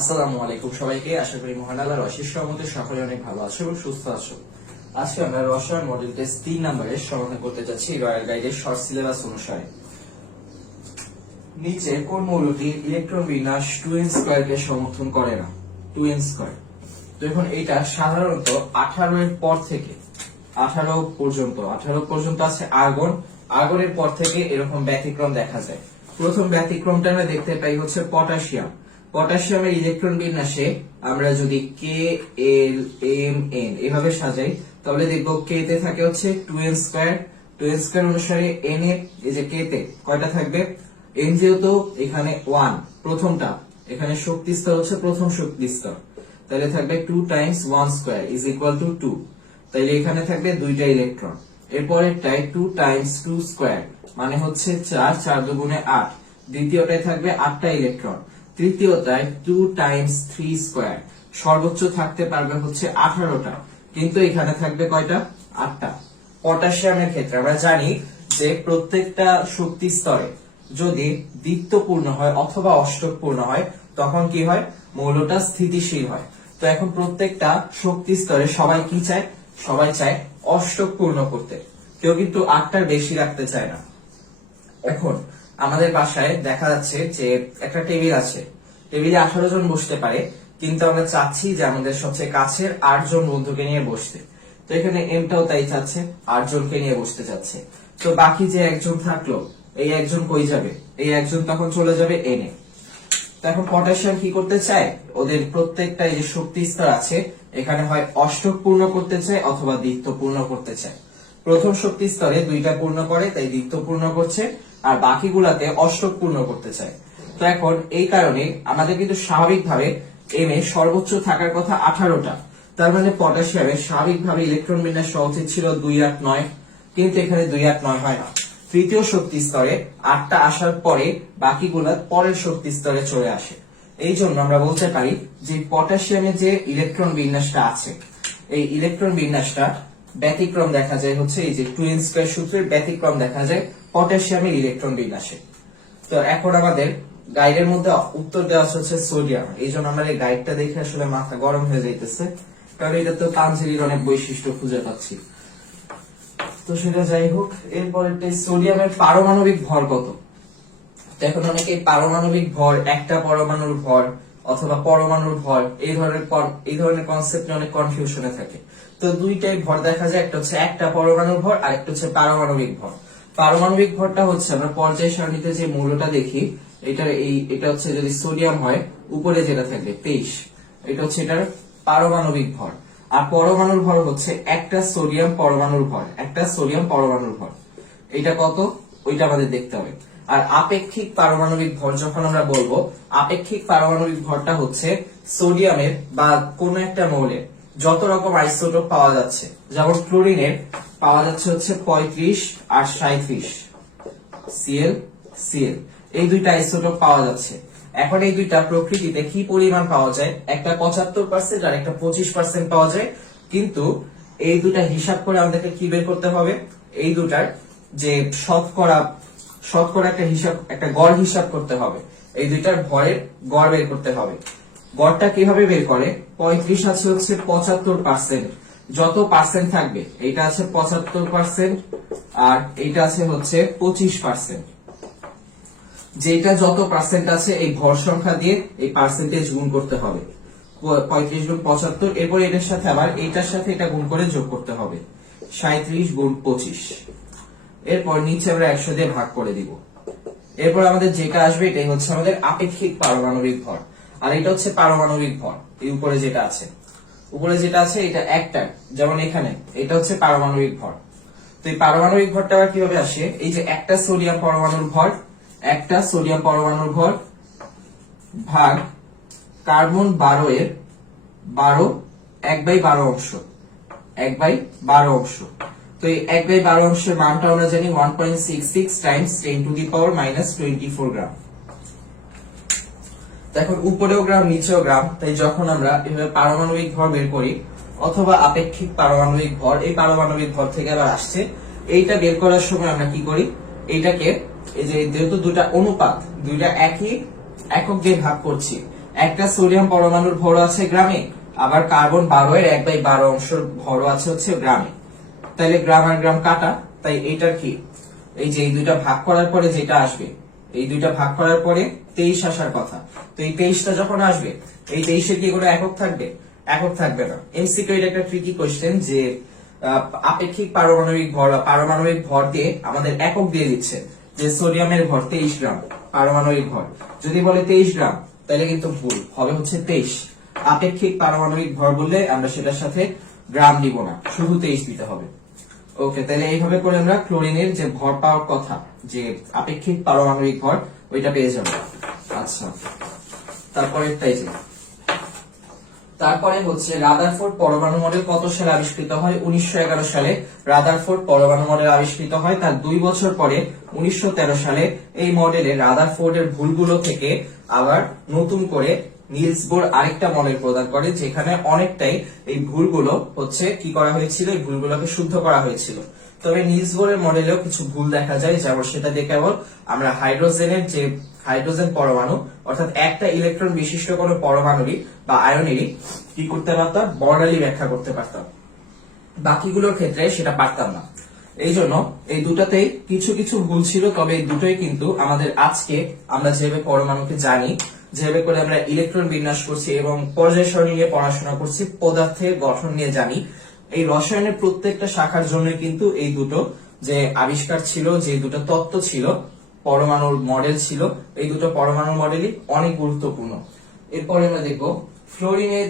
আসসালামু আলাইকুম সবাইকে। আশা করি মহান আল্লাহর অশেষ রহমতে সকলে অনেক ভালো আছো এবং সুস্থ আছো। আজকে আমরা রসায়ন মডেল টেস্ট 3 নম্বরের সমাধান করতে যাচ্ছি রয়্যাল গাইডের শর্ট সিলেবাস অনুসারে। নিচে কোন মৌলটি ইলেকট্রন বিন্যাস 2n স্কয়ার কে সমর্থন করে না? 2n square. তো এখন এটা সাধারণত 18 এর পর থেকে 18 পর্যন্ত আছে আর্গন। আর্গনের পর থেকে এরকম ব্যতিক্রম দেখা যায়। প্রথম ব্যতিক্রমটা আমরা দেখতে পাই হচ্ছে পটাশিয়াম। পটাশিয়ামের ইলেকট্রন বিন্যাসে আমরা যদি কে এল এম এন এভাবে সাজাই তাহলে দেখব কে তে থাকে হচ্ছে 2n স্কয়ার। 2n স্কয়ার অনুসারে n এ এই যে কে তে কয়টা থাকবে? n যেহেতু এখানে 1 প্রথমটা, এখানে শক্তি স্তর হচ্ছে প্রথম শক্তি স্তর, তাহলে থাকবে 2 Times 1 square is equal to 2। তাহলে এখানে থাকবে দুইটা ইলেকট্রন। এরপরেরটাই 2 টাইমস 2 স্কয়ার মানে হচ্ছে 4, 4 দুগুণে 8। দ্বিতীয়টায় থাকবে 8টা ইলেকট্রন। তৃতীয়টায় 2 টাইমস 3 স্কয়ার, সর্বোচ্চ থাকতে পারবে হচ্ছে 18টা, কিন্তু এখানে থাকবে কয়টা? 8টা। পটাশিয়ামের ক্ষেত্রে আমরা জানি যে প্রত্যেকটা শক্তি স্তরে যদি দ্বিত্বপূর্ণ হয় অথবা অষ্টকপূর্ণ হয় তখন কি হয়? মৌলটা স্থিতিশীল হয়। তো এখন প্রত্যেকটা শক্তি স্তরে সবাই কি চায়? সবাই চায় অষ্টক পূর্ণ করতে, কেউ কিন্তু 8টার বেশি রাখতে চায় না। এখন আমাদের বাসায় দেখা যাচ্ছে যে একটা টেবিল আছে, টেবিলে 18 জন বসতে পারে, কিন্তু আমরা চাচ্ছি যে আমাদের সবচেয়ে কাছের 8 জন বন্ধুকে নিয়ে বসতে। তো এখানে এমটাও তাই চাচ্ছে, 8 জনকে নিয়ে বসতে চাচ্ছে। তো বাকি যে একজন থাকলো, এই একজন কই যাবে? এই একজন তখন চলে যাবে এনে। তো এখন পটাশিয়াম কি করতে চায়? ওদের প্রত্যেকটা এই যে শক্তি স্তর আছে এখানে হয় অষ্টক পূর্ণ করতে চায় অথবা দ্বিত্ব পূর্ণ করতে চায়। প্রথম শক্তি স্তরে 2টা পূর্ণ করে তাই দ্বিত্ব পূর্ণ করছে, আর বাকিগুলাতে অষ্টক পূর্ণ করতে চায়। তো এখন এই কারণে আমাদের কিন্তু স্বাভাবিকভাবে এম এ সর্বোচ্চ থাকার কথা 18টা। তার মানে পটাশিয়ামের স্বাভাবিকভাবে ইলেকট্রন বিন্যাস হওয়া উচিত ছিল 2, 8, 9, কিন্তু এখানে 2, 8, 9 হয় না। তৃতীয় শক্তি স্তরে 8টা আসার পরে বাকিগুলা পরের শক্তি স্তরে চলে আসে। এই জন্য আমরা বলতে পারি যে পটাশিয়ামের যে ইলেকট্রন বিন্যাসটা আছে, এই ইলেকট্রন বিন্যাসটা ব্যতিক্রম দেখা যায় হচ্ছে এই যে 2n স্কয়ার সূত্রের ব্যতিক্রম দেখা যায় পটাশিয়ামের ইলেকট্রন বিন্যাসে। তো এখন আমাদের গাইডের মধ্যে উত্তর দেওয়া হচ্ছে সোডিয়াম। এই জন্য আমরা এই গাইডটা দেখে আসলে মাথা গরম হয়ে যাইতেছে, কারণ এটা তো তানজিলির অনেক বৈশিষ্ট্য খুঁজে পাচ্ছি। তো সেটা যাই হোক, এরপরে সোডিয়ামের পারমাণবিক ভর কত? এখন অনেকে পারমাণবিক ভর, একটা পরমাণুর ভর অথবা পরমাণুর ভর, এই ধরনের কনসেপ্টে অনেক কনফিউশনে থাকে। তো দুইটাই ভর দেখা যায়, একটা হচ্ছে একটা পরমাণুর ভর আর একটা হচ্ছে পারমাণবিক ভর। পারমাণবিক ভরটা হচ্ছে আমরা পর্যায় সারণীতে যে মৌলটা দেখি, এটা হচ্ছে যদি সোডিয়াম হয় উপরে যেটা থাকবে 23, এটা হচ্ছে এটার পারমাণবিক ভর। আর পরমাণুর ভর হচ্ছে একটা সোডিয়াম পরমাণুর ভর, একটা সোডিয়াম পরমাণুর ভর। এটা কত ওইটা আমাদের দেখতে হবে। আর আপেক্ষিক পারমাণবিক ভর যখন আমরা বলবো, আপেক্ষিক পারমাণবিক ভরটা হচ্ছে সোডিয়ামের বা কোন একটা মৌলের যত রকম আইসোটোপ পাওয়া যাচ্ছে, যেমন ক্লোরিনের পাওয়া যাচ্ছে হচ্ছে 35 আর 37 Cl Cl, এই দুইটা আইসোটোপ পাওয়া যাচ্ছে। এখন এই দুইটা প্রকৃতিতে কি পরিমাণ পাওয়া যায়? একটা 75% আর একটা 25% পাওয়া যায়, কিন্তু এই দুটা হিসাব করে আমাদেরকে কি বের করতে হবে? এই দুটার যে শতকরা একটা হিসাব, একটা গড় হিসাব করতে হবে। এই দুইটার ভরের গড় বের করতে হবে। গড়টা কিভাবে বের করে? 35 আছে হচ্ছে 75%, যত পার্সেন্ট থাকবে এইটা আছে 75% আর এইটা আছে হচ্ছে 25%। যেটা যত পার্সেন্ট আছে এই ভর সংখ্যা দিয়ে এই পার্সেন্টেজ গুণ করতে হবে, 35 গুণ 75। এরপর এটার সাথে আবার এইটার সাথে এটা গুণ করে যোগ করতে হবে, 37 গুণ 25। এরপর নিচে আমরা 100 দিয়ে ভাগ করে দিব। এরপর আমাদের যেটা আসবে এটাই হচ্ছে আমাদের আপেক্ষিক পারমাণবিক ভর, আর এটা হচ্ছে পারমাণবিক ভর। এই উপরে যেটা আছে এটা একটা, যেমন এখানে এটা হচ্ছে পারমাণবিক ভর। তো এই পারমাণবিক ভরটা আবার কিভাবে আসে? এই যে একটা সোডিয়াম পরমাণুর ভর, একটা সোডিয়াম পরমাণুর ভর ভাগ কার্বন 12 এর 12 1/12 অংশ, 1/12 অংশ। তো এই 1/12 অংশের মানটা আমরা জানি 1.66 টাইমস 10 টু দি পাওয়ার -24 গ্রাম। এখন উপরেও গ্রাম নিচেও গ্রাম, তাই যখন আমরা এভাবে পারমাণবিক ভর বের করি অথবা আপেক্ষিক পারমাণবিক ভর, এই পারমাণবিক ভর থেকে আবার আসছে, এইটা বের করার সময় আমরা কি করি? এইটাকে এই যে যেহেতু দুটা অনুপাত, দুইটা একই একক দিয়ে ভাগ করছি, একটা সোডিয়াম পরমাণুর ভর আছে গ্রামে, আবার কার্বন 12 অংশের ভর আছে হচ্ছে গ্রামে। তাইলে গ্রাম আর গ্রাম কাটা, তাই এইটার কি, এই যে এই দুইটা ভাগ করার পরে যেটা আসবে, এই দুইটা ভাগ করার পরে 23 আসার কথা। তো এই 23টা যখন আসবে, এই 23-এর কি কোনো একক থাকবে? একক থাকবে না। এমসিকিউ এর একটা ট্রিকি কোশ্চেন যে আপেক্ষিক পারমাণবিক ভর দিয়ে আমাদের একক দিয়ে দিচ্ছে যে সোডিয়ামের ভর 23 গ্রাম পারমাণবিক ভর। যদি বলে 23 গ্রাম তাহলে কিন্তু ভুল হবে, হচ্ছে 23। আপেক্ষিক পারমাণবিক ভর বললে আমরা সেটার সাথে গ্রাম দিব না, শুধু 23 দিতে হবে। ওকে, তাহলে এইভাবে করে আমরা ক্লোরিনের যে ভর পাওয়ার কথা, যে আপেক্ষিক পারমাণবিক ভর, ওইটা পেয়ে যাবো। আচ্ছা, তারপরে হচ্ছে রাদারফোর্ড পরমাণু মডেল কত সালে আবিষ্কৃত হয়? 1911 সালে রাদারফোর্ড পরমাণু মডেল আবিষ্কৃত হয়। তার 2 বছর পরে 1913 সালে এই মডেলে রাদারফোর্ডের ভুলগুলো থেকে আবার নতুন করে নিলস বোর আরেকটা মডেল প্রদান করে, যেখানে অনেকটাই এই ভুলগুলো হচ্ছে কি করা হয়েছিল, এই ভুলগুলোকে শুদ্ধ করা হয়েছিল। তবে নিলস বোরের মডেলেও কিছু ভুল দেখা যায়, যেমন সেটা দিয়ে কেবল আমরা হাইড্রোজেন পরমাণু, অর্থাৎ একটা ইলেকট্রন বিশিষ্ট কোনো পরমাণুরই বা আয়নেরই কি করতে পারতাম, বর্ণালী ব্যাখ্যা করতে পারতাম, বাকিগুলোর ক্ষেত্রে সেটা পারতাম না। এই জন্য এই দুটাতেই কিছু কিছু ভুল ছিল, তবে এই দুটোই কিন্তু আমাদের আজকে আমরা যেভাবে পরমাণুকে জানি, যেভাবে করে আমরা ইলেকট্রন বিন্যাস করছি এবং পর্যায় সারণী নিয়ে পড়াশোনা করছি, পদার্থের গঠন নিয়ে জানি, এই রসায়নের প্রত্যেকটা শাখার জন্য কিন্তু এই দুটো যে আবিষ্কার ছিল, যে দুটো তত্ত্ব ছিল, পরমাণুর মডেল ছিল, এই দুটো পরমাণুর মডেলই অনেক গুরুত্বপূর্ণ। এরপরে আমরা দেখবো ফ্লোরিনের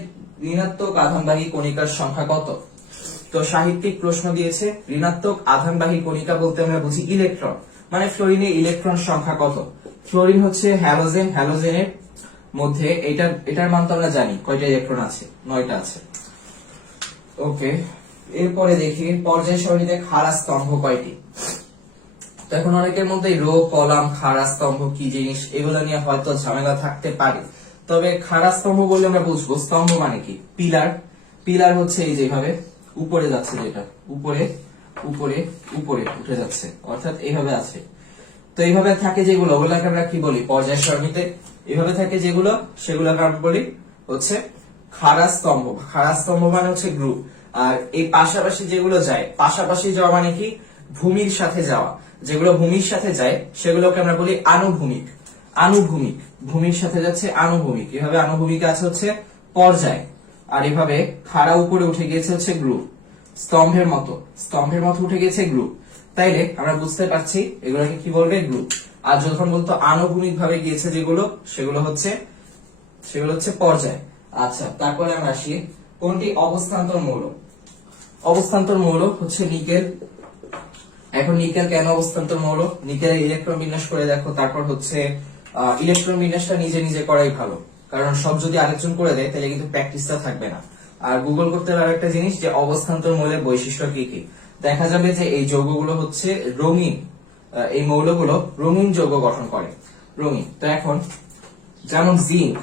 ঋণাত্মক আধানবাহী কণিকার সংখ্যা কত। তো সাহিত্যিক প্রশ্ন দিয়েছে, ঋণাত্মক আধানবাহী কণিকা বলতে আমরা বুঝি ইলেকট্রন, মানে ফ্লোরিনের ইলেকট্রন সংখ্যা কত। ফ্লোরিন হচ্ছে হ্যালোজেন, হ্যালোজেনের মধ্যে এটার মান তো আমরা জানি, কয়টা ইলেকট্রন আছে? 9টা আছে। ওকে, এরপরে দেখি পর্যায় সারণীতে খাড়া স্তম্ভ কয়টি। তো এখন অনেকের মধ্যে রো কলাম, খাড়া স্তম্ভ কি জিনিস, এগুলো নিয়ে হয়তো ঝামেলা থাকতে পারে। তবে খাড়া স্তম্ভ বললে আমরা বুঝবো স্তম্ভ মানে কি, পিলার। পিলার হচ্ছে এই যেভাবে উপরে যাচ্ছে, যেটা উপরে উপরে উপরে উঠে যাচ্ছে, অর্থাৎ এইভাবে আছে। তো এইভাবে থাকে যেগুলো, ওগুলোকে আমরা কি বলি পর্যায় সারণীতে? এইভাবে থাকে যেগুলো, সেগুলোকে আমরা বলি হচ্ছে খাড়া স্তম্ভ। খাড়া স্তম্ভ মানে হচ্ছে গ্রুপ। আর এই পাশাপাশি যেগুলো যায়, পাশাপাশি যাওয়া মানে কি, ভূমির সাথে যাওয়া। যেগুলো ভূমির সাথে যায় সেগুলোকে আমরা বলি আনুভূমিক। আনুভূমিক, ভূমির সাথে যাচ্ছে আনুভূমিক। এভাবে আনুভূমিক আছে হচ্ছে পর্যায়, আর এভাবে খাড়া উপরে উঠে গিয়েছে হচ্ছে গ্রুপ। স্তম্ভের মতো উঠে গেছে গ্রুপ। তাইলে আমরা বুঝতে পারছি এগুলোকে কি বলবে, গ্রুপ। আর যখন বলতো আনুভূমিক ভাবে গিয়েছে যেগুলো, সেগুলো হচ্ছে পর্যায়। আচ্ছা, তারপরে আমরা আসি কোনটি অবস্থান্তর মৌল। অবস্থান্তর মৌল হচ্ছে নিকেল। এখন নিকেল কেন অবস্থান্তর মৌল? নিকেলের ইলেকট্রন বিন্যাস করে দেখো, তারপর হচ্ছে ইলেকট্রন বিন্যাসটা নিজে নিজে করাই ভালো, কারণ সব যদি আরেকজন করে দেয় তাহলে কিন্তু প্র্যাকটিসটা থাকবে না। আর গুগল করতে হবে আরেকটা জিনিস, যে অবস্থান্তর মৌলের বৈশিষ্ট্য কি কি। দেখা যাবে যে এই যৌগগুলো হচ্ছে রঙিন, এই মৌলগুলো রঙিন যৌগ গঠন করে, রঙিন। তো এখন যেমন জিঙ্ক,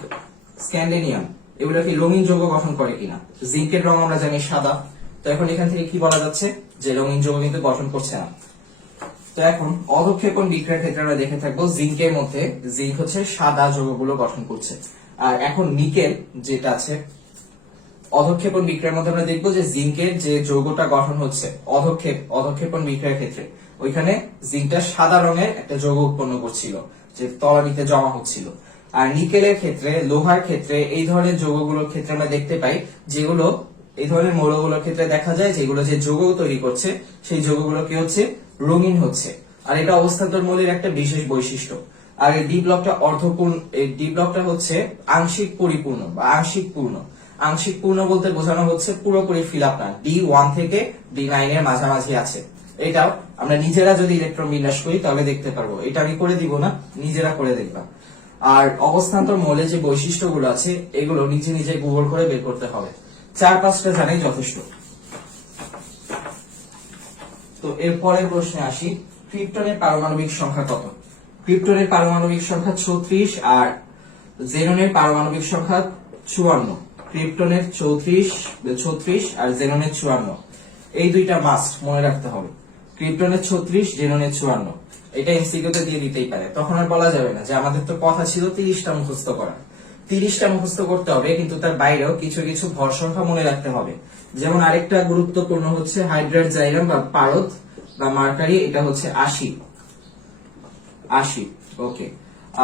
স্ক্যান্ডেনিয়াম, এগুলো কি রঙিন যৌগ গঠন করে কিনা? জিঙ্কের রং আমরা জানি সাদা। তো এখন এখান থেকে কি বলা যাচ্ছে, যে রঙিন যৌগ কিন্তু গঠন করছে না। তো এখন অধঃক্ষেপণ বিক্রিয়ার ক্ষেত্রে আমরা দেখে থাকবো জিঙ্কের মধ্যে জিঙ্ক হচ্ছে সাদা যৌগগুলো গঠন করছে। আর এখন নিকেল যেটা আছে, অধঃক্ষেপণ বিক্রিয়ার মধ্যে আমরা দেখবো যে জিঙ্কের যে যৌগটা গঠন হচ্ছে অধঃক্ষেপণ বিক্রিয়ার ক্ষেত্রে, ওইখানে জিঙ্কটা সাদা রঙের একটা যৌগ উৎপন্ন করছিল, যে তলানিতে জমা হচ্ছিল। আর নিকেলের ক্ষেত্রে, লোহার ক্ষেত্রে, এই ধরনের যৌগগুলোর ক্ষেত্রে আমরা দেখতে পাই যেগুলো, এই ধরনের মৌলগুলোর ক্ষেত্রে দেখা যায় যেগুলো যে যৌগ তৈরি করছে, সেই যৌগগুলো কি হচ্ছে, রঙিন হচ্ছে। আর এটা অবস্থান্তর মৌলের একটা বিশেষ বৈশিষ্ট্য। আর এই ডি ব্লকটা এই ডি ব্লকটা হচ্ছে আংশিক পরিপূর্ণ বা আংশিক পূর্ণ। আংশিক পূর্ণ বলতে বোঝানো হচ্ছে পুরোপুরি ফিল আপ না, D1 থেকে D9 এর মাঝামাঝি আছে। এটাও আমরা নিজেরা যদি ইলেকট্রন বিন্যাস করি তাহলে দেখতে পারবো, এটা আমি করে দিব না, নিজেরা করে দেখবা। আর অবস্থান্তর মৌলের যে বৈশিষ্ট্যগুলো আছে এগুলো নিজে নিজে গুগল করে বের করতে হবে, 4-5টা জানাই যথেষ্ট। তো এরপরের প্রশ্নে আসি, ক্রিপ্টনের পারমাণবিক সংখ্যা কত। ক্রিপ্টনের পারমাণবিক সংখ্যা 36 আর জেননের পারমাণবিক সংখ্যা 54। ক্রিপ্টনের 36 আর জেননের 54, এই দুইটা মাস্ট মনে রাখতে হবে। ক্রিপ্টনের 36, জেননের 54, এটা এমসিকিউতে দিয়ে দিতেই পারে, তখন আর বলা যাবে না যে আমাদের তো কথা ছিল 30টা মুখস্থ করা। 30টা মুখস্থ করতে হবে, কিন্তু তার বাইরেও কিছু কিছু ভর সংখ্যা মনে রাখতে হবে। যেমন আরেকটা গুরুত্বপূর্ণ হচ্ছে হাইড্রাইড জাইরাম বা পারদ বা মার্কারি, এটা হচ্ছে 80। ওকে,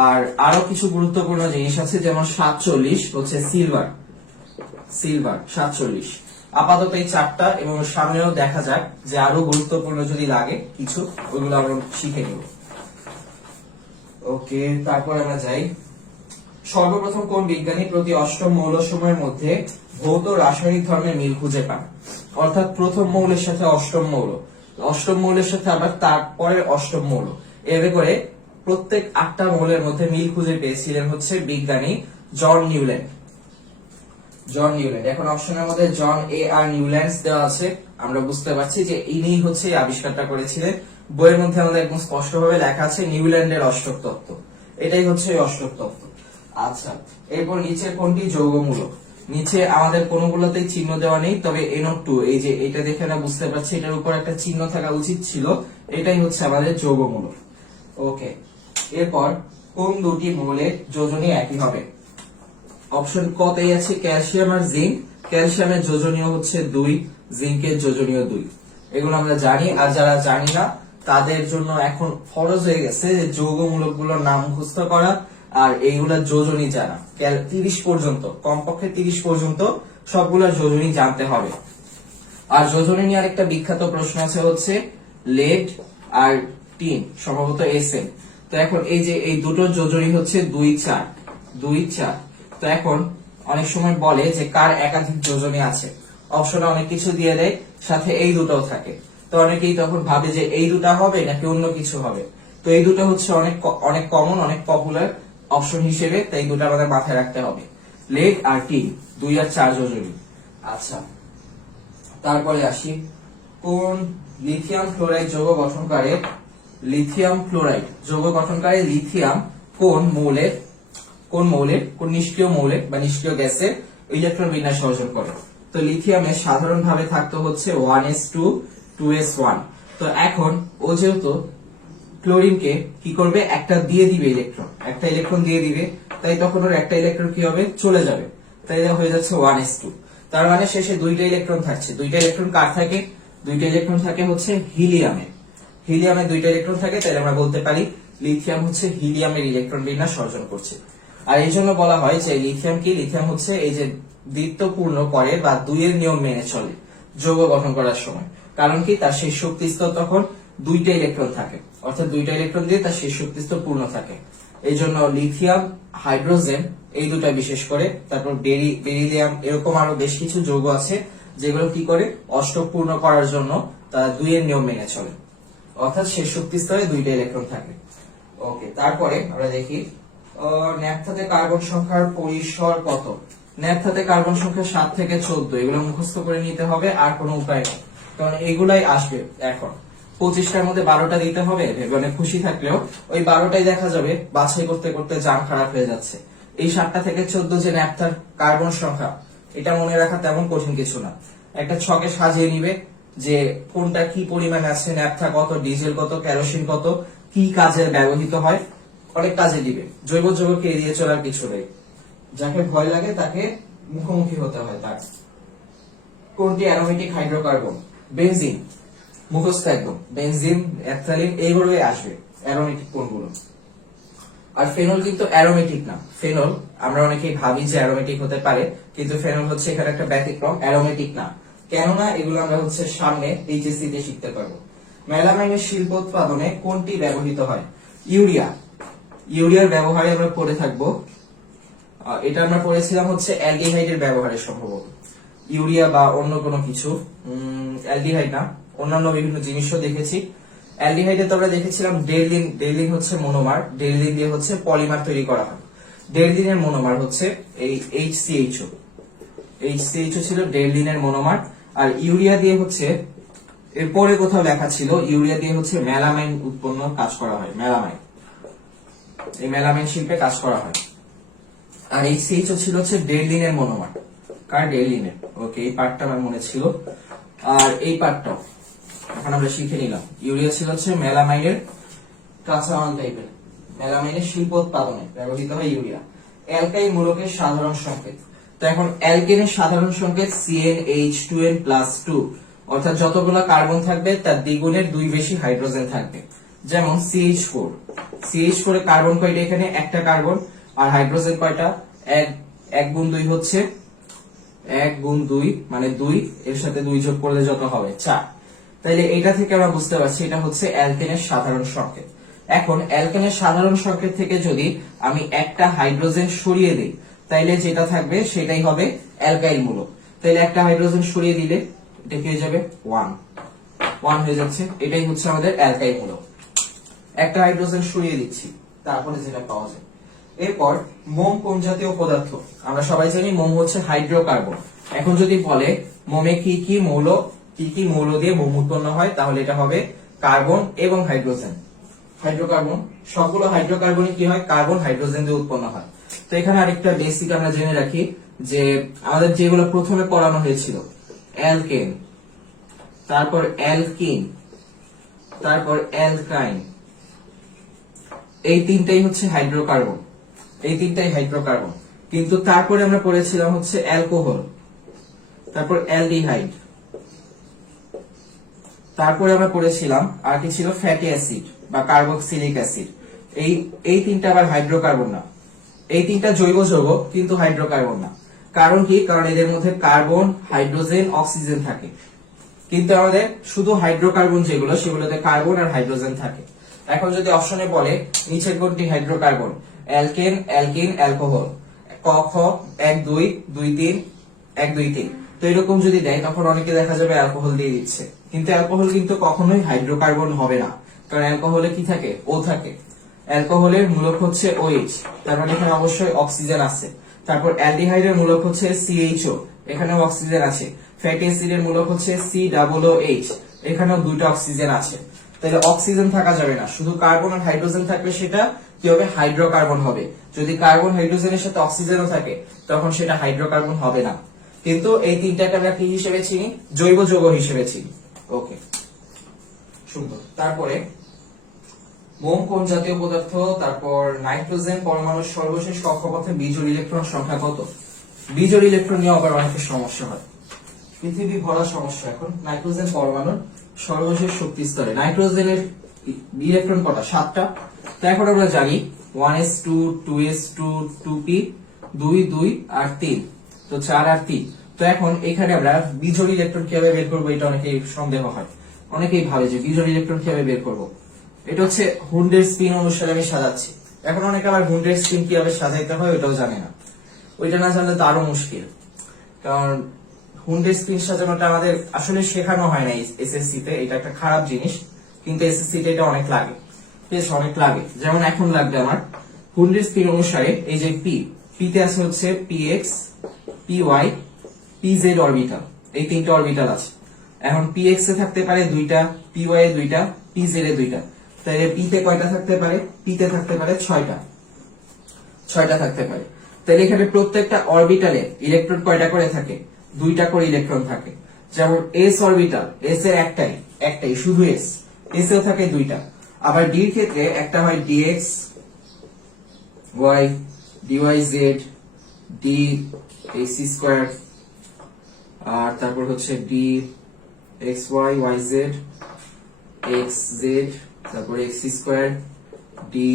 আর আরো কিছু গুরুত্বপূর্ণ জিনিস আছে, যেমন 47 হচ্ছে সিলভার 47। আপাতত এই 4টা, এবং সামনেও দেখা যাক যে আরো গুরুত্বপূর্ণ যদি লাগে কিছু, ওইগুলো আমরা শিখে নেব। ওকে, তারপর আমরা যাই। সর্বপ্রথম কোন বিজ্ঞানী প্রতি অষ্টম মৌলসমূহের মধ্যে ভৌত রাসায়নিক ধর্মের মিল খুঁজে পান? অর্থাৎ প্রথম মৌলের সাথে অষ্টম মৌল, অষ্টম মৌলের সাথে আবার তারপরে অষ্টম মৌল, এভাবে করে প্রত্যেক 8টা মৌলের মধ্যে মিল খুঁজে পেয়েছিলেন হচ্ছে বিজ্ঞানী জন নিউল্যান্ড। এখন অপশনের মধ্যে জন এ আর নিউল্যান্ডস দেওয়া আছে, আমরা বুঝতে পারছি যে ইনি হচ্ছে এই আবিষ্কারটা করেছিলেন। বইয়ের মধ্যে আমাদের একদম স্পষ্টভাবে লেখা আছে নিউল্যান্ডের অষ্টক তত্ত্ব, এটাই হচ্ছে এই অষ্টক তত্ত্ব। আচ্ছা, এরপর নিচে কোনটি যৌগমূলক? নিচে আমাদের কোনগুলোতেই চিহ্ন দেওয়া নেই, তবে NO2, এই যে এটা দেখে আমরা বুঝতে পারছি এটার উপর একটা চিহ্ন থাকা উচিত ছিল, এটাই হচ্ছে আমাদের যৌগমূলক। ওকে, এরপর কোন দুটি মৌলের যোজনী একই হবে? অপশন ক তেই আছে ক্যালসিয়াম আর জিঙ্ক। ক্যালসিয়ামের যোজনীয় হচ্ছে 2, জিঙ্কের যোজনীয় 2, এগুলো আমরা জানি। আর যারা জানি না তাদের জন্য এখন ফরজ হয়ে গেছে যে যৌগমূলক গুলোর নাম মুখস্থ করা, আর এইগুলা যোজনী জানা। 30 পর্যন্ত, কমপক্ষে 30 পর্যন্ত সবগুলা যোজনী জানতে হবে। আর যোজনী নিয়ে আরেকটা বিখ্যাত প্রশ্ন আছে হচ্ছে লেড আর টিন, সম্ভবত এসএন। তো এখন এই যে এই দুটো যোজনী হচ্ছে 2-4। তো এখন অনেক সময় বলে যে কার একাধিক যোজনী আছে, অপশনে অনেক কিছু দিয়ে দেয়, সাথে এই দুটোও থাকে। তো অনেকেই তখন ভাবে যে এই দুটা হবে নাকি অন্য কিছু হবে। তো এই দুটো হচ্ছে অনেক কমন, অনেক পপুলার অপশন হিসেবে, তাই দুটো আমাদের মাথায় রাখতে হবে, লেড আর টিন, 2 আর 4 যোজনী। আচ্ছা, তারপরে আসি, কোন লিথিয়াম ফ্লোরাইড যৌগ গঠনকারী লিথিয়াম কোন নিষ্ক্রিয় মৌলের বা নিষ্ক্রিয় গ্যাসের ইলেকট্রন বিন্যাস অর্জন করে? তো লিথিয়ামের সাধারণভাবে থাকতো হচ্ছে 1s2 2s1। তো এখন ও যেহেতু ক্লোরিনকে কি করবে, একটা ইলেকট্রন দিয়ে দিবে, তাই তখন ওর একটা ইলেকট্রন কি হবে, চলে যাবে, তাই হয়ে যাচ্ছে 1s2। তার মানে শেষে 2টা ইলেকট্রন থাকছে। 2টা ইলেকট্রন কার থাকে? 2টা ইলেকট্রন থাকে হচ্ছে হিলিয়ামে। 2টা ইলেকট্রন থাকে, তাই আমরা বলতে পারি লিথিয়াম হচ্ছে হিলিয়ামের ইলেকট্রন বিন্যাস অর্জন করছে। আর এই জন্য বলা হয় যে লিথিয়াম হচ্ছে এই যে দ্বিত্বপূর্ণ করে বা 2 এর নিয়ম মেনে চলে যৌগ গঠন করার সময়। কারণ কি, তার শেষ শক্তি স্তর তখন 2টা ইলেকট্রন থাকে, অর্থাৎ 2টা ইলেকট্রন দিয়ে তার শেষ শক্তি স্তর পূর্ণ থাকে। এই জন্য লিথিয়াম, হাইড্রোজেন, এই দুটা বিশেষ করে, তারপর বেরিলিয়াম, এরকম আরো বেশ কিছু যৌগ আছে যেগুলো কি করে অষ্টক পূর্ণ করার জন্য তারা 2 এর নিয়ম মেনে চলে, অর্থাৎ শেষ শক্তি স্তরে 2টা ইলেকট্রন থাকে। ওকে, তারপরে আমরা দেখি ন্যাপথাতে কার্বন সংখ্যার পরিসর কত? ন্যাপথাতে কার্বন সংখ্যা 7 থেকে 14, এগুলো মুখস্থ করে নিতে হবে, আর কোনো উপায় নেই, কারণ এগুলাই আসবে। এখন 25টার মধ্যে 12টা দিতে হবে, মানে খুশি থাকলেও ওই 12টাই দেখা যাবে বাছাই করতে করতে জান খারাপ হয়ে যাচ্ছে। এই 7টা থেকে 14 যে ন্যাপথার কার্বন সংখ্যা, এটা মনে রাখা তেমন কঠিন কিছু না। একটা ছকে সাজিয়ে নিবে যে কোনটা কি পরিমাণ আছে, ন্যাপথা কত, ডিজেল কত, কেরোসিন কত, কি কাজে ব্যবহৃত হয়, অনেক কাজে দিবে। জৈব যৌগকে এড়িয়ে চলার কিছু নেই, যাকে ভয় লাগে তাকে মুখোমুখি হতে হয়। তার কোনটি অ্যারোমেটিক হাইড্রোকার্বন? বেনজিন, মুখস্থ একদম, বেনজিন, ন্যাপথালিন, এইগুলোই আসবে অ্যারোমেটিক কোনগুলো। আর ফেনল কিন্তু অ্যারোমেটিক না। ফেনল আমরা অনেকেই ভাবি যে অ্যারোমেটিক হতে পারে, কিন্তু ফেনল হচ্ছে এখানে একটা ব্যতিক্রম, অ্যারোমেটিক না। কেননা এগুলো আমরা হচ্ছে সামনে এইচএসসি তে শিখতে পারবো। মেলামাইনের শিল্প উৎপাদনে কোনটি ব্যবহৃত হয়? ইউরিয়ার ব্যবহারে আমরা পড়ে থাকবো, এটা আমরা পড়েছিলাম হচ্ছে অ্যালডিহাইডের ব্যবহারে, সম্ভবত ইউরিয়া বা অন্য কোনো কিছু, অ্যালডিহাইড না, অন্যান্য বিভিন্ন জিনিসও দেখেছি। অ্যালডিহাইডে তো আমরা দেখেছিলাম ডেরলিন হচ্ছে মনোমার, ডেরলিন দিয়ে হচ্ছে পলিমার তৈরি করা হয়। ডেরলিনের মনোমার হচ্ছে এই HCHO ছিল ডেরলিনের মনোমার। আর ইউরিয়া দিয়ে হচ্ছে, এরপরে কোথাও লেখা ছিল ইউরিয়া দিয়ে হচ্ছে মেলামাইন উৎপন্ন কাজ করা হয়, এই মেলামাইন শিল্পে কাজ করা হয়। আর HCHO ছিল হচ্ছে ডেরলিনের মনোমার, কার? ডেরলিনের। ওকে, এই পার্টটা আমার মনে ছিল। আর এই পার্টটাও এখন আমরা শিখে নিলাম। ইউরিয়া ছিল হচ্ছে মেলামাইনের কাঁচামাল টাইপের, মেলামাইনের শিল্প উৎপাদনে ব্যবহৃত হয় ইউরিয়া। অ্যালকাইল মূলকের সাধারণ সংকেত। তো এখন অ্যালকেনের সাধারণ সংকেত CnH2n+2, অর্থাৎ যতগুলো কার্বন থাকবে তার দ্বিগুণের 2 বেশি হাইড্রোজেন থাকবে। যেমন CH4, CH4 এ কার্বন কয়টা? এখানে একটা কার্বন। আর হাইড্রোজেন কয়টা? 1 গুণ 2 হচ্ছে 1 গুণ 2 মানে 2, এর সাথে 2 যোগ করলে যত হবে 4। তাইলে এটা থেকে আমরা বুঝতে পারছি এটা হচ্ছে অ্যালকেনের সাধারণ সংকেত। এখন অ্যালকেনের সাধারণ সংকেত থেকে যদি আমি একটা হাইড্রোজেন সরিয়ে দিই, তাইলে যেটা থাকবে সেটাই হবে অ্যালকাইল মূলক। তাইলে একটা হাইড্রোজেন সরিয়ে দিলে এটা কি হয়ে যাবে? 1 হয়ে যাচ্ছে। এটাই হচ্ছে আমাদের অ্যালকাইল মূলক। একটা হাইড্রোজেন সরিয়ে দিচ্ছি, তারপরে যেটা পাওয়া যায়। এরপর মোম কোন জাতীয় পদার্থ? আমরা সবাই জানি মোম হচ্ছে হাইড্রোকার্বন। এখন যদি বলে মোমে কি কি মৌল দিয়ে মোম উৎপন্ন হয়, তাহলে এটা হবে কার্বন এবং হাইড্রোজেন। হাইড্রোকার্বন, সবগুলো হাইড্রোকার্বনই কি হয়? কার্বন হাইড্রোজেন দিয়ে উৎপন্ন হয়। তো এখানে আরেকটা বেসিক আমরা জেনে রাখি যে আমাদের যেগুলো প্রথমে পড়ানো হয়েছিল, অ্যালকেন, তারপর অ্যালকিন, তারপর অ্যালকাইন, এই তিনটাই হচ্ছে হাইড্রোকার্বন। কিন্তু তারপরে আমরা পড়েছিলাম হচ্ছে অ্যালকোহল, তারপর অ্যালডিহাইড, তারপরে আমরা পড়েছিলাম আর কি ছিল? ফ্যাটি অ্যাসিড বা কার্বক্সিলিক অ্যাসিড। এই তিনটা আবার হাইড্রোকার্বন না। এই তিনটা জৈব যৌগ কিন্তু হাইড্রোকার্বন না। কারণ কি? কারণ এদের মধ্যে কার্বন, হাইড্রোজেন, অক্সিজেন থাকে। কিন্তু আমাদের শুধু হাইড্রোকার্বন যেগুলো, সেগুলোতে কার্বন আর হাইড্রোজেন থাকে। এখন যদি অপশনে বলে নিচের কোনটি হাইড্রোকার্বন? Alkane, alkyne, alcohol. ক খ 1 2 2 3 1 2 3। তো এরকম যদি দেয় তখন অনেকে দেখা যাবে অ্যালকোহল দিয়ে দিচ্ছে। কিন্তু অ্যালকোহল কিন্তু কখনোই হাইড্রোকার্বন হবে না, কারণ অ্যালকোহলে কি থাকে? ও থাকে। অ্যালকোহলের মূলক হচ্ছে OH, তার মানে এখানে অবশ্যই অক্সিজেন আছে। তারপর অ্যালডিহাইডের মূলক হচ্ছে CHO, এখানেও অক্সিজেন আছে। ফ্যাটি অ্যাসিডের মূলক হচ্ছে COOH, এখানেও দুইটা অক্সিজেন আছে। তাহলে অক্সিজেন থাকা যাবে না, শুধু কার্বন আর হাইড্রোজেন থাকলে সেটা কি হবে? হাইড্রোকার্বন হবে। যদি কার্বন হাইড্রোজেনের সাথে অক্সিজেনও থাকে তখন সেটা হাইড্রোকার্বন হবে না। কিন্তু এই তিনটাকে আমরা কি হিসেবে চিনি? জৈব যৌগ হিসেবে চিনি। ওকে, সুন্দর। তারপরে মোম কোন জাতীয় পদার্থ? তারপর নাইট্রোজেন পরমাণুর সর্বশেষ কক্ষপথে বিজোড় ইলেকট্রন সংখ্যা কত? বিজোড় ইলেকট্রন নিয়ে আবার অনেকের সমস্যা হয়, পৃথিবী ভরা সমস্যা। এখন নাইট্রোজেন পরমাণুর সর্বশেষ শক্তি স্তরে নাইট্রোজেনের ইলেকট্রন কটা? 7টা। তো এখন আমরা জানি 1s2 2s2 2p 2 2 আর 3, তো 4 আর 3। তো এখন এখানে আমরা বিজোড় ইলেকট্রন কিভাবে বের করবো, এটা অনেকেই সন্দেহ হয়। অনেকেই ভাবে যে বিজোড় ইলেকট্রন কিভাবে বের করবো। এটা হচ্ছে হুন্ডের স্পিন অনুসারে আমি সাজাচ্ছি। এখন অনেকে আবার হুন্ডের স্পিন কিভাবে সাজাইতে হয় ওটাও জানে না। ওইটা না জানলে তো আরো মুশকিল, কারণ হুন্ডের স্পিন সাজানোটা আমাদের আসলে শেখানো হয় না এসএসসি তে। এটা একটা খারাপ জিনিস, কিন্তু এসএসসি তে এটা অনেক লাগে, বেশ অনেক লাগে। যেমন এখন লাগবে আমার হুন্ডের স্পিন অনুসারে এই যে পি তে আছে হচ্ছে পিএক্স, পিওয়াই, পিজেড অরবিটাল, এই তিনটা অরবিটাল আছে। এখন পিএক্স এ থাকতে পারে 2টা, পিওয়াই এ 2টা, পিজেড এ 2টা। তাহলে পি তে কয়টা থাকতে পারে? পি তে থাকতে পারে 6টা থাকতে পারে। তাহলে এখানে প্রত্যেকটা অরবিটালে ইলেকট্রন কয়টা করে থাকে? 2টা করে ইলেকট্রন থাকে। যেমন এস অরবিটাল, এস এর একটাই শুধু এস এও থাকে 2টা। আবার ডি এর ক্ষেত্রে একটা হয় D X Y, D Y Z, D X square, আর তারপর হচ্ছে D X Y Y Z, X Z, তারপর X square, D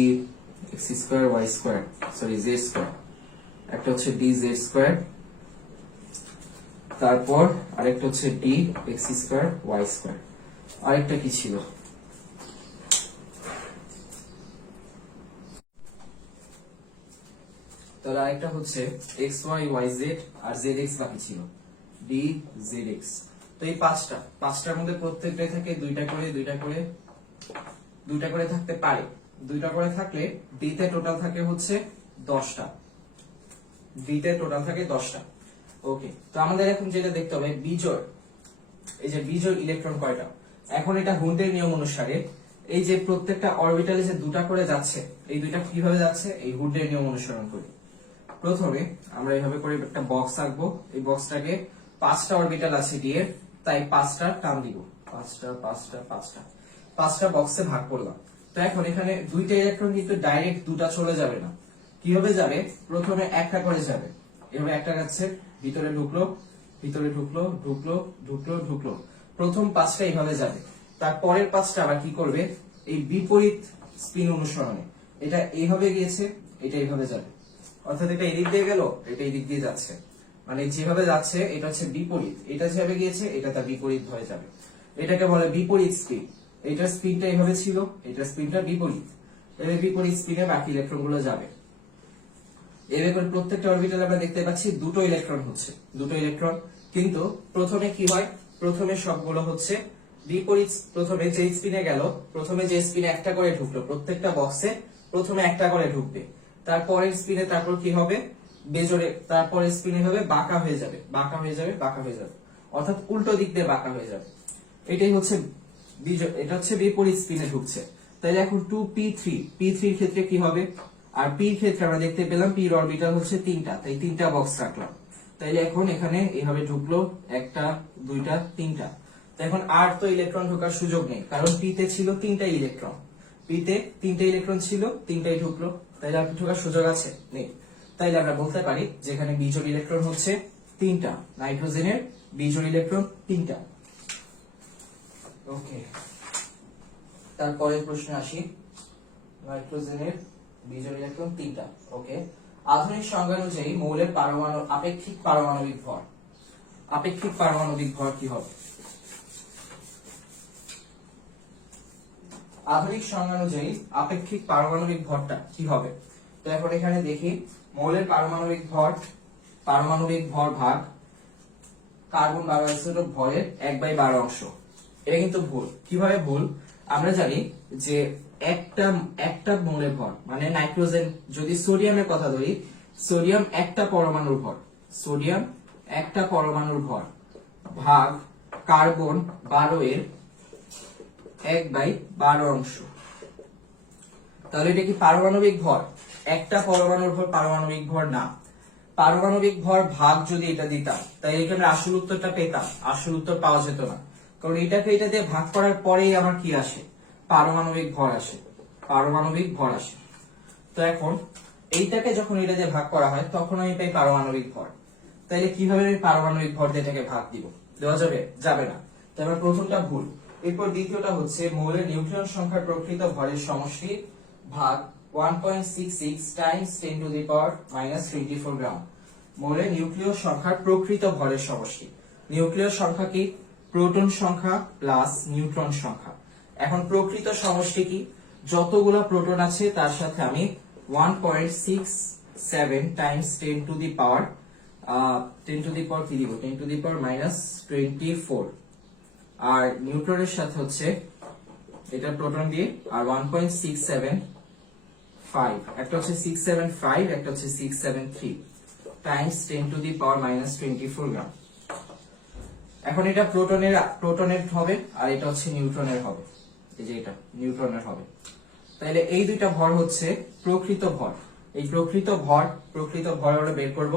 X square Y square, sorry Z square, একটা হচ্ছে ডি জেড স্কয়ার, তারপর আরেকটা হচ্ছে D X square Y square. আরেকটা কি ছিল? তাহলে আরেকটা হচ্ছে এক্স ওয়াই ওয়াই জেড আর জেড এক্স বাকি ছিল, ডি জেড এক্স। তো এই পাঁচটার মধ্যে প্রত্যেকটাই থাকে 2টা করে থাকতে পারে। 2টা করে থাকলে ডি তে টোটাল থাকে হচ্ছে 10টা। ওকে, তো আমাদের এখন যেটা দেখতে হবে বিজোড়, এই যে বিজোড় ইলেকট্রন কয়টা। এখন এটা হুন্ডের নিয়ম অনুসারে এই যে প্রত্যেকটা অরবিটালে যে 2টা করে যাচ্ছে, এই 2টা কিভাবে যাচ্ছে? এই হুন্ডের নিয়ম অনুসরণ করে প্রথমে আমরা এইভাবে করে একটা বক্স আঁকবো। এই বক্সটাকে 5টা অরবিটাল আছে ডি এর, তাই 5টা টান দিব, 5টা বক্সে ভাগ করলাম। তো এখন এখানে 2টা ইলেকট্রন কিন্তু ডাইরেক্ট 2টা চলে যাবে না, কিভাবে যাবে, প্রথমে একটা করে যাবে, এভাবে একটা যাচ্ছে, ভিতরে ঢুকলো, ভিতরে ঢুকলো, ঢুকলো, ঢুকলো, ঢুকলো, প্রথম 5টা এইভাবে যাবে। তারপরের 5টা আবার কি করবে, এই বিপরীত স্পিন অনুসরণে, এটা এইভাবে গিয়েছে, এটা এইভাবে যাবে, অর্থাৎ এটা এদিক দিয়ে গেল, এটা এদিক দিয়ে যাচ্ছে, মানে যেভাবে যাচ্ছে এটা হচ্ছে বিপরীত, এটা যেভাবে গিয়েছে এটা তার বিপরীত হয়ে যাবে, এটাকে বলে বিপরীত স্পিন। এটার স্পিনটা এইভাবে ছিল, এটার স্পিনটা বিপরীত, এর বিপরীত স্পিনে বাকি ইলেকট্রন গুলো যাবে। এভাবে করে প্রত্যেকটা অরবিটালে আমরা দেখতে পাচ্ছি দুটো ইলেকট্রন হচ্ছে, দুটো ইলেকট্রন, কিন্তু প্রথমে কি হয়, প্রথমে সবগুলো হচ্ছে বিপরীত, প্রথমে যে স্পিনে গেল, প্রথমে যে স্পিনে একটা করে ঢুকলো, প্রত্যেকটা বক্সে প্রথমে একটা করে ঢুকবে, তারপরের স্পিনে তারপর কি হবে, বেজোরে, তারপরের স্পিনে হবে বাঁকা হয়ে যাবে, বাঁকা হয়ে যাবে, বাঁকা হয়ে যাবে, অর্থাৎ উল্টো দিক দিয়ে বাঁকা হয়ে যাবে। এটাই হচ্ছে এটা হচ্ছে বিপরীত স্পিনে ঢুকছে। তাহলে এখন 2p3, p3 এর ক্ষেত্রে কি হবে, আর p এর ক্ষেত্রে আমরা দেখতে পেলাম p এর অরবিটাল হচ্ছে 3টা, তাই 3টা বক্স রাখলাম। তাইলে এখন এখানে এইভাবে ঢুকলো, একটা, দুইটা, 3টা। তো এখন আর তো ইলেকট্রন ঢোকার সুযোগ নেই, কারণ p তে ছিল 3টা ইলেকট্রন, p তে 3টা ইলেকট্রন ছিল, 3টাই ঢুকলো, তাইলে আর ঢোকার সুযোগ আছে নেই। তাইলে আমরা বলতে পারি যে এখানে বিজোড় ইলেকট্রন হচ্ছে 3টা, নাইট্রোজেনের বিজোড় ইলেকট্রন 3টা। ওকে, তারপরের প্রশ্নে আসি, নাইট্রোজেনের বিজোড় ইলেকট্রন 3টা। ওকে, আধুনিক সংজ্ঞা অনুযায়ী মৌলের পারমাণবিক আপেক্ষিক পারমাণবিক ভর, আপেক্ষিক পারমাণবিক ভর কি হবে? আধুনিক সংজ্ঞা অনুযায়ী আপেক্ষিক পারমাণবিক ভরটা কি হবে? তো এখন এখানে দেখি, মৌলের পারমাণবিক ভর, পারমাণবিক ভর ভাগ কার্বন 12 আইসোটোপ ভরের 1/12 অংশ। এটা কিন্তু ভুল। কিভাবে ভুল? আমরা জানি যে একটা মৌলের ভর, মানে নাইট্রোজেন, যদি সোডিয়ামের কথা ধরি, সোডিয়াম একটা পরমাণুর ভর, সোডিয়াম একটা পরমাণুর ভর ভাগ কার্বন 12 এর 1/12 অংশ। তাহলে এটা কি পারমাণবিক ভর? একটা পরমাণুর ভর পারমাণবিক ভর না। পারমাণবিক ভর ভাগ যদি এটা দিতাম, তাই এখানে আসল উত্তরটা পেতাম, আসল উত্তর পাওয়া যেত না, কারণ এটাকে এটা দিয়ে ভাগ করার পরেই আমার কি আসে, পারমাণবিক ভর আসে, পারমাণবিক ভর আসে। তো এখন এইটাকে যখন এটা দিয়ে ভাগ করা হয় তখন আমি পাই পারমাণবিক ভর। তাইলে কিভাবে আমি পারমাণবিক ভর দিয়ে এটাকে ভাগ দিব? দেওয়া যাবে? যাবে না। তো আমার প্রথমটা ভুল। এরপর দ্বিতীয়টা হচ্ছে মৌলের নিউট্রন সংখ্যার প্রকৃত ভরের সমষ্টি ভাগ 1.66 টাইমস 10 টু দি পাওয়ার -24 গ্রাম। মৌলের নিউক্লিয় সংখ্যার প্রকৃত ভরের সমষ্টি। নিউক্লিয় সংখ্যা কি? প্রোটন সংখ্যা প্লাস নিউট্রন সংখ্যা। এখন প্রকৃত সমষ্টি কি? যতগুলো প্রোটন আছে তার সাথে আমি 1.67 times 10 to the power 10 to the power কি দিব, 10 টু দি পাওয়ার -24, আর নিউট্রনের সাথে হচ্ছে এটা প্রোটন দিয়ে, আর 1.675, একটা হচ্ছে 675, একটা হচ্ছে 673 টাইমস 10 টু দি পাওয়ার -24 গ্রাম। এখন এটা প্রোটনের হবে, আর এটা হচ্ছে নিউট্রনের হবে, এই যে এটা নিউট্রনের হবে। তাহলে এই দুইটা ভর হচ্ছে প্রকৃত ভর। এই প্রকৃত ভর আমরা বের করব।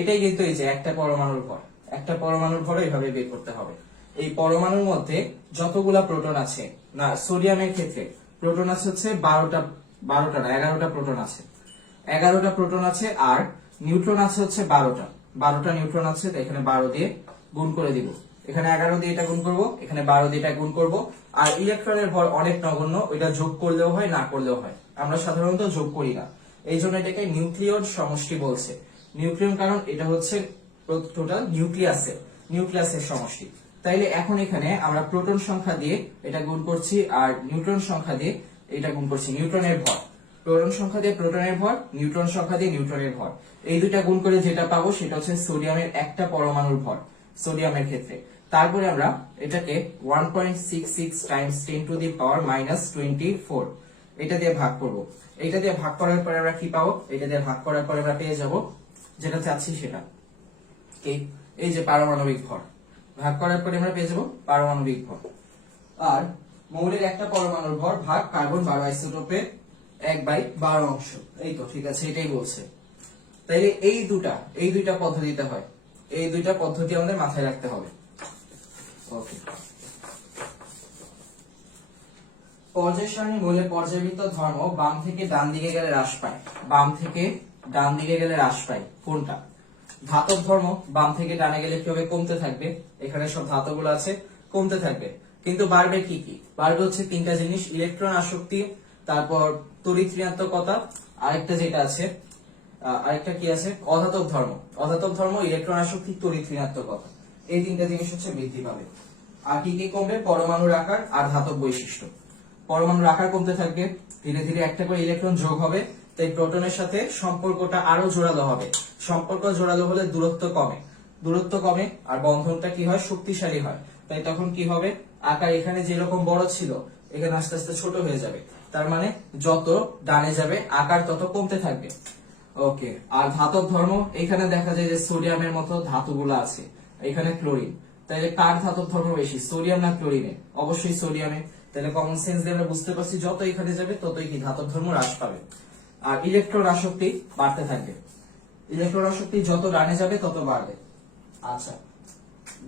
এটাই কিন্তু এই যে একটা পরমাণুর ভর, একটা পরমাণুর ভর এইভাবে বের করতে হবে। এই পরমাণুর মধ্যে যতগুলা প্রোটন আছে, না সোডিয়ামের ক্ষেত্রে প্রোটন আছে হচ্ছে 11টা না 11টা প্রোটন আছে, 11টা প্রোটন আছে, আর নিউট্রন আছে হচ্ছে 12টা নিউট্রন আছে। তো এখানে 12 দিয়ে গুণ করে দিব, এখানে 11 দিয়ে এটা গুণ করব, এখানে 12 দিয়ে এটা গুণ করব। আর ইলেকট্রনের ভর অনেক নগণ্য, ওইটা যোগ করলেও হয় না করলেও হয়, আমরা সাধারণত যোগ করি না, এই জন্য এটাকে নিউক্লিয়র সমষ্টি বলছে। নিউক্লিয়ন কারণ এটা হচ্ছে টোটাল নিউক্লিয়াসের সমষ্টি। তাইলে এখন এখানে আমরা প্রোটন সংখ্যা দিয়ে এটা গুণ করছি, আর নিউট্রন সংখ্যা দিয়ে এটা গুণ করছি, নিউট্রনের ভর। প্রোটন সংখ্যা দিয়ে প্রোটনের ভর, নিউট্রন সংখ্যা দিয়ে নিউট্রনের ভর, এই দুইটা গুণ করে যেটা পাবো সেটা হচ্ছে সোডিয়ামের একটা পরমাণুর ভর, সোডিয়ামের ক্ষেত্রে। তারপরে আমরা এটাকে 1.66 টাইমস 10 টু দি পাওয়ার -24 এটা দিয়ে ভাগ করব। এটা দিয়ে ভাগ করার পরে আমরা কি পাবো? এটা দিয়ে ভাগ করার পরে আমরা পেয়ে যাব যেটা চাচ্ছি সেটা কি, এই যে পারমাণবিক ভর। ভাগ করার পরে আমরা পেয়ে যাব পারমাণবিক ভর। আর মৌলের একটা পরমাণুর ভর ভাগ কার্বন 12 আইসোটোপের 1/12 অংশ। এই তো ঠিক আছে, এটাই বলছে। তাইলে এই দুইটা পদ্ধতিতে হয়, এই দুইটা পদ্ধতি আমাদের মাথায় রাখতে হবে। ওকে, পর্যায় সারণী মৌলের পর্যায়বৃত্ত ধর্ম বাম থেকে ডান দিকে গেলে হ্রাস পায়। বাম থেকে ডান দিকে গেলে হ্রাস পায় কোনটা? ধাতব ধর্ম বাম থেকে ডানে গেলে কি হবে? কমতে থাকবে। এখানে সব ধাতবগুলো আছে, কমতে থাকবে। কিন্তু বাড়বে কি কি? বাড়বে হচ্ছে তিনটা জিনিস, ইলেকট্রন আসক্তি, তারপর তড়িৎ ঋণাত্মকতা, আরেকটা যেটা আছে আরেকটা কি আছে? অধাতব ধর্ম। অধাতব ধর্ম, ইলেকট্রন আসক্তি, তড়িৎ ঋণাত্মকতা, এই তিনটা জিনিস হচ্ছে বৃদ্ধি পাবে। আর কি কি কমবে? পরমাণুর আকার আর ধাতব বৈশিষ্ট্য। পরমাণুর আকার কমতে থাকবে, ধীরে ধীরে একটা করে ইলেকট্রন যোগ হবে, তাই প্রোটনের সাথে সম্পর্কটা আরো জোরালো হবে। সম্পর্ক জোরালো হলে দূরত্ব কমে, দূরত্ব কমে আর বন্ধনটা কি হয়? শক্তিশালী হয়। তাই তখন কি হবে? আকার এখানে যেরকম বড় ছিল এখানে আস্তে আস্তে ছোট হয়ে যাবে। তার মানে যত ডানে যাবে আকার তত কমতে থাকবে। ওকে। আর ধাতব ধর্ম, এখানে দেখা যায় যে সোডিয়ামের মতো ধাতুগুলো আছে, এখানে ক্লোরিন। তাহলে কার ধাতব ধর্ম বেশি, সোডিয়াম না ক্লোরিনে? অবশ্যই সোডিয়ামে। তাহলে কমন সেন্স দিয়ে আমরা বুঝতে পারছি যত এখানে যাবে ততই কি ধাতব ধর্ম হ্রাস পাবে। আর ইলেকট্রন আসক্তি বাড়তে থাকবে, ইলেকট্রন আসক্তি যত ডানে যাবে তত বাড়বে। আচ্ছা,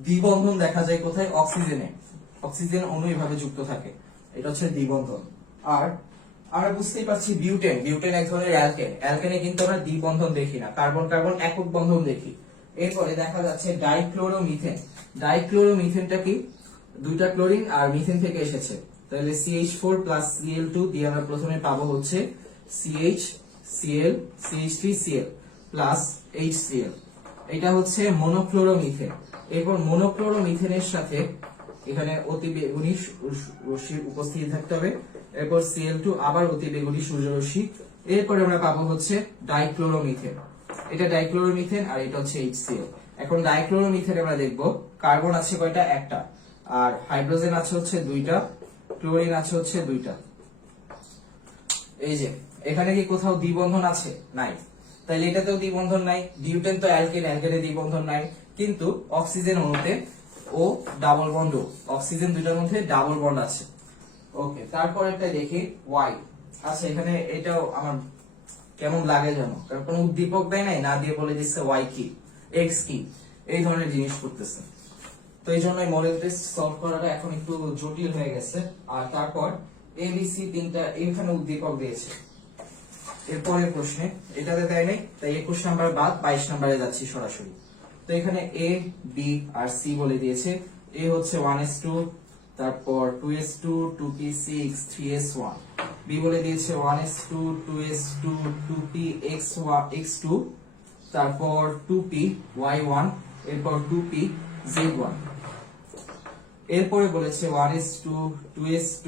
দ্বিবন্ধন দেখা যায় কোথায়? অক্সিজেনে। অক্সিজেন অণু এভাবে যুক্ত থাকে, এটা হচ্ছে দ্বিবন্ধন। আর আমরা বুঝতেই পারছি বিউটেন, বিউটেন এক ধরনের অ্যালকেন। অ্যালকেনে কিন্তু আমরা দ্বিবন্ধন দেখি না, কার্বন কার্বন একক বন্ধন দেখি। এরপরে দেখা যাচ্ছে ডাইক্লোরোমিথেন। ডাইক্লোরোমিথেনটা কি? দুইটা ক্লোরিন আর মিথেন থেকে এসেছে। তাহলে CH4 প্লাস Cl2 দিয়ে আমরা প্রথমে পাবো হচ্ছে CHCl, CH3Cl প্লাস HCl। এটা হচ্ছে মনোক্লোরোমিথেন। এরপর মনোক্লোরোমিথেনের সাথে এখানে অতিবেগুনী রশ্মি উপস্থিত থাকতে হবে। এরপর Cl2 আবার অতিবেগুনী সূর্যরশ্মি। এরপরে আমরা পাবো হচ্ছে ডাইক্লোরোমিথেন। এটা ডাইক্লোরোমিথেন আর এটা হচ্ছে HCl। এখন ডাইক্লোরোমিথেন আমরা দেখব কার্বন আছে কয়টা? একটা। আর হাইড্রোজেন আছে হচ্ছে দুইটা, ক্লোরিন আছে হচ্ছে দুইটা। এই যে এখানে কি কোথাও দ্বিবন্ধন আছে? নাই। তাইলে এটাতেও দ্বিবন্ধন নাই। বিউটেন তো অ্যালকেন, অ্যালকেনে দ্বিবন্ধন নাই। কিন্তু অক্সিজেন অণুতে ও ডাবল বন্ড, অক্সিজেন দুইটার মধ্যে ডাবল বন্ড আছে। ওকে, তারপর একটা দেখি ওয়াই। আচ্ছা, এখানে এটাও আমার কেমন লাগে জানো? কারণ কোনো উদ্দীপক দেয় নাই, না দিয়ে বলে দিচ্ছে ওয়াই কি, এক্স কি, এই ধরনের জিনিস করতেছে। তো এই জন্য মডেল টেস্ট সলভ করাটা এখন একটু জটিল হয়ে গেছে। আর তারপর এবিসি তিনটা এখানে উদ্দীপক দিয়েছে। এরপরের প্রশ্নে এটাতে দেয় নাই, তাই 21 নাম্বার বাদ 22 নাম্বারে যাচ্ছি সরাসরি। তো এখানে এ, বি আর সি বলে দিয়েছে। এ হচ্ছে 1s2, তারপর 2s2, 2p6, 3s1। বি বলে দিয়েছে 1s2, 2s2, 2px2, তারপর 2py1, এরপর 2pz1। এরপরে বলেছে 1s2, 2s2,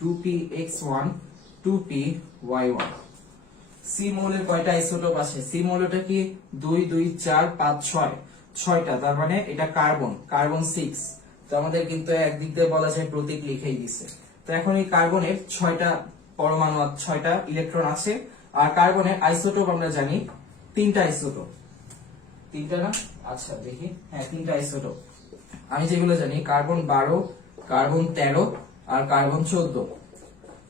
2px1, 2py1। C মৌলের কয়টা আইসোটোপ আছে? সি মৌলটা কি 2 2 4 5 6, 6টা। তার মানে এটা কার্বন, কার্বন 6। তো আমাদের কিন্তু একদিক দিয়ে বলা যায় প্রতীক লিখেই দিছে। তো এখন এই কার্বনের 6টা পরমাণু, 6টা ইলেকট্রন আছে। আর কার্বনের আইসোটোপ আমরা জানি 3টা আইসোটোপ। 3টা না? আচ্ছা দেখি, হ্যাঁ 3টা আইসোটোপ আমি যেগুলো জানি, কার্বন 12, কার্বন 13 আর কার্বন 14।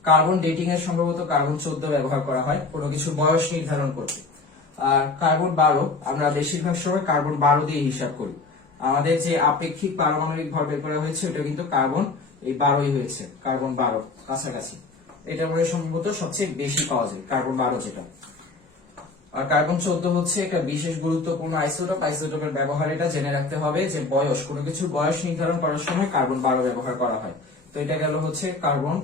কার্বন ডেটিং এর সম্ভবত কার্বন 14 ব্যবহার করা হয় কোনো কিছু বয়স নির্ধারণ করতে। আর কার্বন 12 আমরা বেশিরভাগ সময় কার্বন 12 দিয়ে হিসাব করি। আমাদের যে আপেক্ষিক পারমাণবিক ভর বের করা হয়েছে ওটা কিন্তু কার্বন এই 12ই হয়েছে, কার্বন 12 কাছাকাছি। এটা মনে সম্ভবত সবচেয়ে বেশি পাওয়া যায় কার্বন 12 যেটা। আর কার্বন 14 হচ্ছে একটা বিশেষ গুরুত্বপূর্ণ আইসোটোপ। আইসোটোপের ব্যবহার এটা জেনে রাখতে হবে যে বয়স, কোনো কিছু বয়স নির্ধারণ করার সময় কার্বন 12 ব্যবহার করা হয়। তো এটা গেল হচ্ছে কার্বন।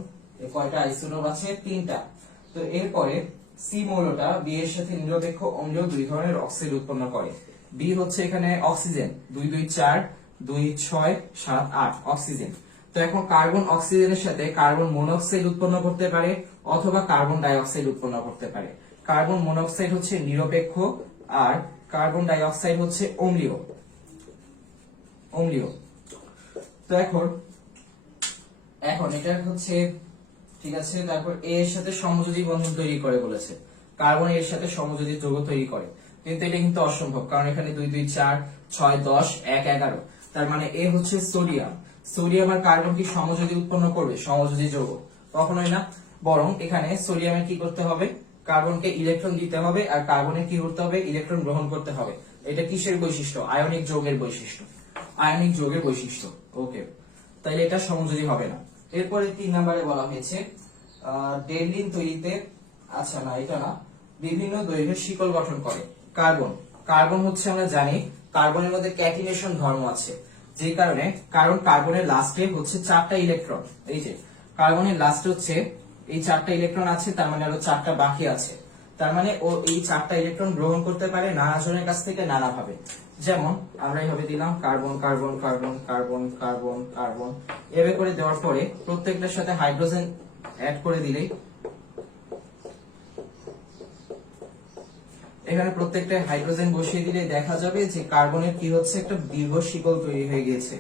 কয়টা আইসোটোপ আছে? 3টা। তো এরপরে সি মৌলটা বি এর সাথে নিরপেক্ষ অম্লীয় দুই ধরনের অক্সাইড উৎপন্ন করে। বি হচ্ছে এখানে অক্সিজেন, 2 2 4, 2 6 7 8 অক্সিজেন। তো এখন কার্বন অক্সিজেনের সাথে কার্বন মনোক্সাইড উৎপন্ন করতে পারে অথবা কার্বন ডাই অক্সাইড উৎপন্ন করতে পারে। কার্বন মনোক্সাইড হচ্ছে নিরপেক্ষ আর কার্বন ডাই অক্সাইড হচ্ছে অম্লীয়, অম্লীয়। তো এখন এটা হচ্ছে ঠিক আছে। তারপর এ এর সাথে সমযোজী বন্ধন তৈরি করে বলেছে, কার্বন এর সাথে সমযোজী যৌগ তৈরি করে। কিন্তু এটা কিন্তু অসম্ভব, কারণ এখানে 2 2 4 6 10 1 11। তার মানে এ হচ্ছে সোডিয়াম। সোডিয়াম আর কার্বন কি সমযোজী উৎপন্ন করবে? সমযোজী যৌগ কখনোই না। বরং এখানে সোডিয়ামের কি করতে হবে? কার্বনকে ইলেকট্রন দিতে হবে আর কার্বনের কি করতে হবে? ইলেকট্রন গ্রহণ করতে হবে। এটা কিসের বৈশিষ্ট্য? আয়নিক যৌগের বৈশিষ্ট্য, আয়নিক যৌগের বৈশিষ্ট্য। ওকে, তাইলে এটা সমযোজী হবে না। এরপরে 3 নম্বরে বলা হয়েছে ডেডলিন তৈরিতে, আচ্ছা না এটা না, বিভিন্ন দৈর্ঘ্যের শিকল গঠন করে। কার্বন, কার্বন হচ্ছে আমরা জানি কার্বনের মধ্যে ক্যাটিনেশন ধর্ম আছে, যে কারণে, কারণ কার্বনের লাস্টে হচ্ছে 4টা ইলেকট্রন, এই যে কার্বনের লাস্টে হচ্ছে এই 4টা ইলেকট্রন আছে, তার মানে আরো 4টা বাকি আছে, তার মানে ও এই 4টা ইলেকট্রন গ্রহণ করতে পারে নানা জনের কাছ থেকে নানা ভাবে। যেমন আমরা এইভাবে দিলাম carbon carbon carbon carbon carbon carbon, এভাবে করে দেওয়ার পরে প্রত্যেকটার সাথে হাইড্রোজেন অ্যাড করে দিলেই এখানে প্রত্যেকটা হাইড্রোজেন বসিয়ে দিলে দেখা যাবে যে কার্বনের কি হচ্ছে, একটা দীর্ঘ শিকল তৈরি হয়ে গিয়েছে।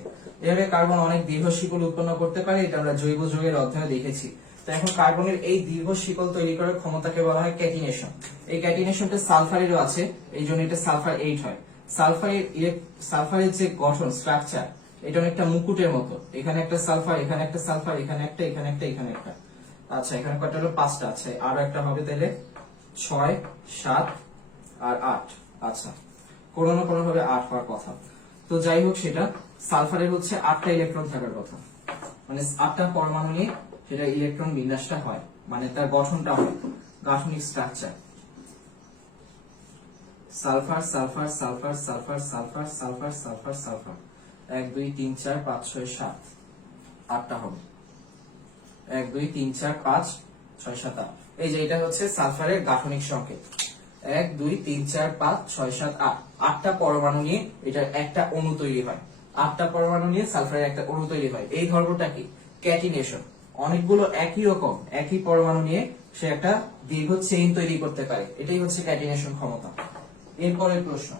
এভাবে কার্বন অনেক দীর্ঘ শিকল উৎপন্ন করতে পারে, এটা আমরা জৈব যৌগের অধ্যায়ে দেখেছি। তো এখন কার্বনের এই দীর্ঘ শিকল তৈরি করার ক্ষমতাকে বলা হয় ক্যাটিনেশন। এই ক্যাটিনেশনটা সালফারেরও আছে, এই জন্য এটা সালফার 8 হয়। সালফারের যে গঠন স্ট্রাকচার, এটা অনেকটা মুকুটের মতো, এখানে একটা সালফার, এখানে একটা সালফার, এখানে একটা, এখানে একটা, এখানে একটা। আচ্ছা এখানে কয়টা হলো, 5টা আছে, আরো একটা হবে তাহলে 6, 7 আর 8। আচ্ছা কোনো না কোনো ভাবে 8 হওয়ার কথা। তো যাই হোক, সেটা সালফারের হচ্ছে 8টা ইলেকট্রন থাকার কথা, মানে 8টা পরমাণু নিয়ে সেটা ইলেকট্রন বিন্যাসটা হয়, মানে তার গঠনটা হয়, গাঠনিক structure. Sulphur sulphur sulphur sulphur sulphur sulphur sulphur sulphur, 1 2 3 4 5 6 7, 8টা হবে, 1 2 3 4 5 6 7 8। এই যে এটা হচ্ছে সালফারের গাঠনিক সংকেত, 1 2 3 4 5 6 7 8, 8টা পরমাণু নিয়ে এটা একটা অণু তৈরি হয়, 8টা পরমাণু নিয়ে সালফারের একটা অণু তৈরি হয়। এই ধর্মটা কি, ক্যাটিনেশন। অনেকগুলো একই রকম একই পরমাণু নিয়ে সে একটা দীর্ঘ চেইন তৈরি করতে পারে, এটাই হচ্ছে ক্যাটিনেশন ক্ষমতা। এরপরের প্রশ্ন,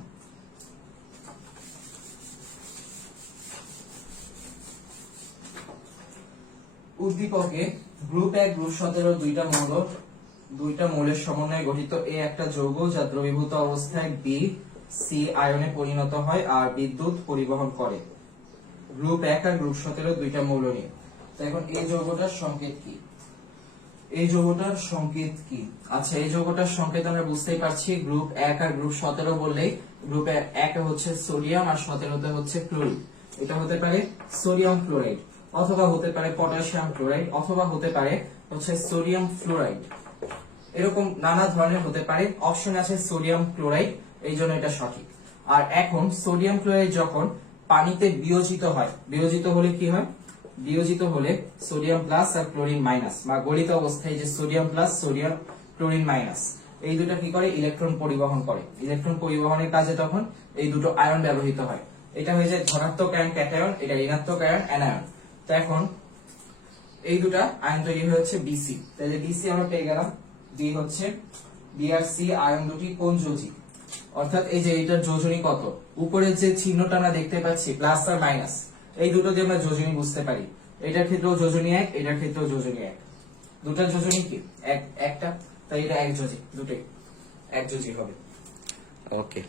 উদ্দীপকে গ্রুপ 1 গ্রুপ 17 দুইটা মৌলের সমন্বয়ে গঠিত এ একটা যৌগ যা দ্রবীভূত অবস্থায় বি সি আয়নে পরিণত হয় আর বিদ্যুৎ পরিবহন করে। গ্রুপ 1 আর গ্রুপ 17 দুইটা মৌল নিয়ে। তো এখন এই যৌগটার সংকেত কি, এই যৌগটার সংকেত কি? আচ্ছা এই যৌগটার সংকেত আমরা বুঝতেই পারছি, গ্রুপ 1 আর গ্রুপ 17 বললেই গ্রুপ 1 এ হচ্ছে সোডিয়াম আর 17তে হচ্ছে ক্লোরিন। এটা হতে পারে সোডিয়াম ক্লোরাইড, অথবা হতে পারে পটাশিয়াম ক্লোরাইড, অথবা হতে পারে হচ্ছে সোডিয়াম ফ্লোরাইড, এরকম নানা ধরনের হতে পারে। অপশন আছে সোডিয়াম ক্লোরাইড, এই জন্য এটা সঠিক। আর এখন সোডিয়াম ক্লোরাইড যখন পানিতে বিয়োজিত হয়, বিয়োজিত হলে কি হয়, বিয়োজিত হলে সোডিয়াম প্লাস আর ক্লোরিন মাইনাস, বা গলিত অবস্থায় যে sodium plus sodium chlorine minus, এই দুটো কি করে, ইলেকট্রন পরিবহন করে। ইলেকট্রন পরিবহনের কাজে তখন এই দুটো আয়ন ব্যবহৃত হয়। এটা হয়ে যায় ধনাত্মক আয়ন ক্যাটায়ন, এটা ঋণাত্মক আয়ন অ্যানায়ন। তো এখন এই দুটা আয়ন তৈরি হচ্ছে বিসি, তাহলে বিসি আমরা পেয়ে গেলাম। বি হচ্ছে বি আর সি আয়ন দুটি কোন যোজী, অর্থাৎ এই যে এটার যোজনী কত, উপরের যে চিহ্নটা আমরা দেখতে পাচ্ছি প্লাস আর মাইনাস, এই দুটো দিয়ে আমরা যোজনী বুঝতে পারি। এটার ক্ষেত্রেও যোজনী 1, এটার ক্ষেত্রেও যোজনী 1, দুটার যোজনী কি একটা, তাই এটা এক যোজী, দুটোই এক যোজী হবে। ওকে।